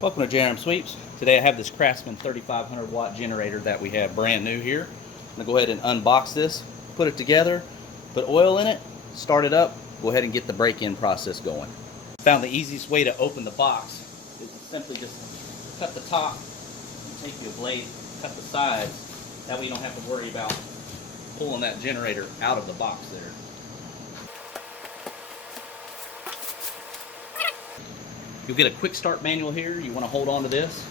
Welcome to JRMSweeps. Today I have this Craftsman 3500 watt generator that we have brand new here. I'm going to go ahead and unbox this, put it together, put oil in it, start it up, go ahead and get the break-in process going. I found the easiest way to open the box is to simply just cut the top and take your blade, cut the sides. That way you don't have to worry about pulling that generator out of the box there. You'll get a quick start manual here. You want to hold on to this.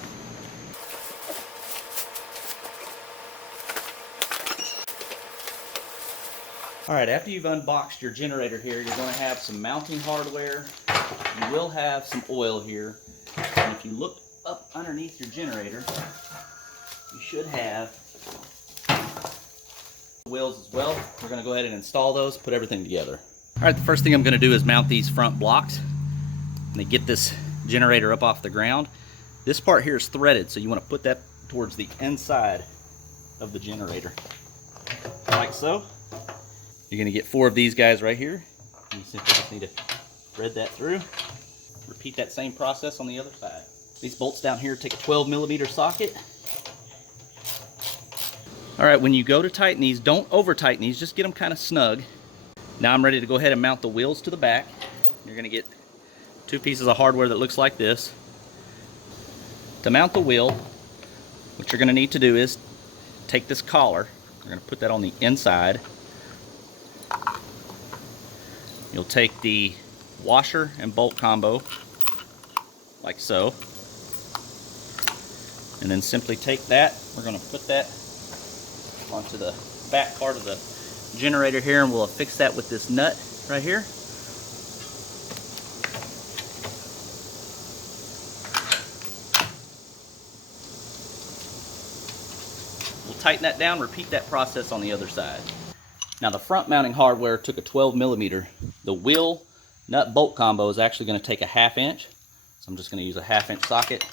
Alright, after you've unboxed your generator here, you're going to have some mounting hardware. You will have some oil here. And if you look up underneath your generator, you should have wheels as well. We're going to go ahead and install those, put everything together. Alright, the first thing I'm going to do is mount these front blocks. And they get this generator up off the ground. This part here is threaded, so you want to put that towards the inside of the generator, like so. You're going to get 4 of these guys right here. You simply just need to thread that through. Repeat that same process on the other side. These bolts down here take a 12mm socket. Alright, when you go to tighten these, don't over tighten these, just get them kind of snug. Now I'm ready to go ahead and mount the wheels to the back. You're going to get 2 pieces of hardware that looks like this. To mount the wheel, what you're going to need to do is take this collar. You're going to put that on the inside. You'll take the washer and bolt combo, like so. And then simply take that. We're going to put that onto the back part of the generator here, and we'll affix that with this nut right here. Tighten that down, repeat that process on the other side. Now the front mounting hardware took a 12mm. The wheel nut bolt combo is actually going to take a 1/2 inch. So I'm just going to use a 1/2 inch socket,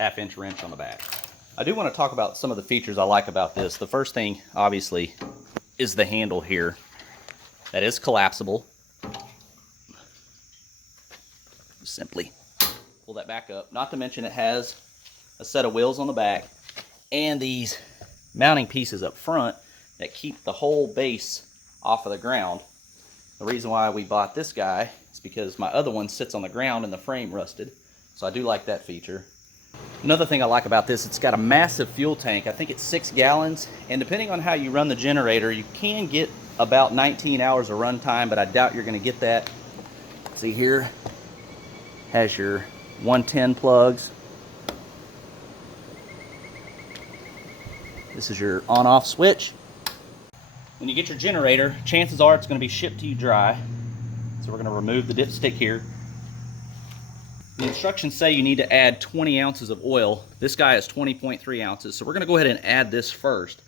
1/2 inch wrench on the back. I do want to talk about some of the features I like about this. The first thing, obviously, is the handle here. That is collapsible. Just simply pull that back up. Not to mention it has a set of wheels on the back and these mounting pieces up front that keep the whole base off of the ground. The reason why we bought this guy is because my other one sits on the ground and the frame rusted, so I do like that feature. Another thing I like about this, it's got a massive fuel tank. I think it's 6 gallons, and depending on how you run the generator, you can get about 19 hours of run time, but I doubt you're going to get that. See here, has your 110 plugs. This is your on-off switch. When you get your generator, chances are it's going to be shipped to you dry. So we're going to remove the dipstick here. The instructions say you need to add 20 ounces of oil. This guy is 20.3 ounces, so we're going to go ahead and add this first.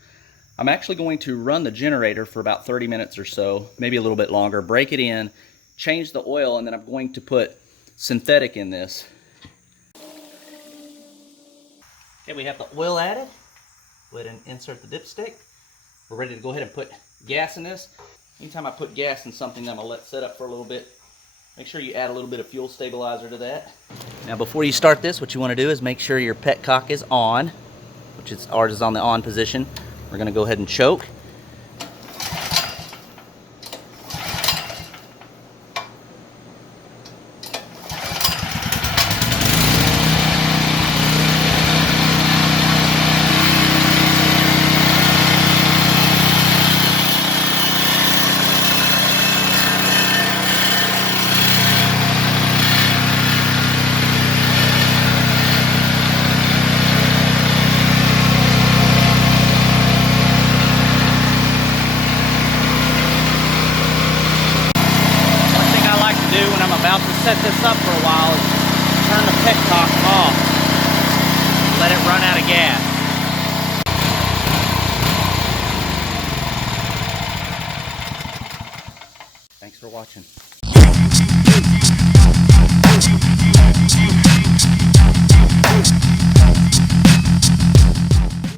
I'm actually going to run the generator for about 30 minutes or so, maybe a little bit longer, break it in, change the oil, and then I'm going to put synthetic in this. Okay, we have the oil added. Go ahead and insert the dipstick. We're ready to go ahead and put gas in this. Anytime I put gas in something, I'm going to let set up for a little bit. Make sure you add a little bit of fuel stabilizer to that. Now before you start this, what you want to do is make sure your petcock is on, which is ours is on the on position. We're going to go ahead and choke. About to set this up for a while is turn the petcock off, let it run out of gas. Thanks for watching.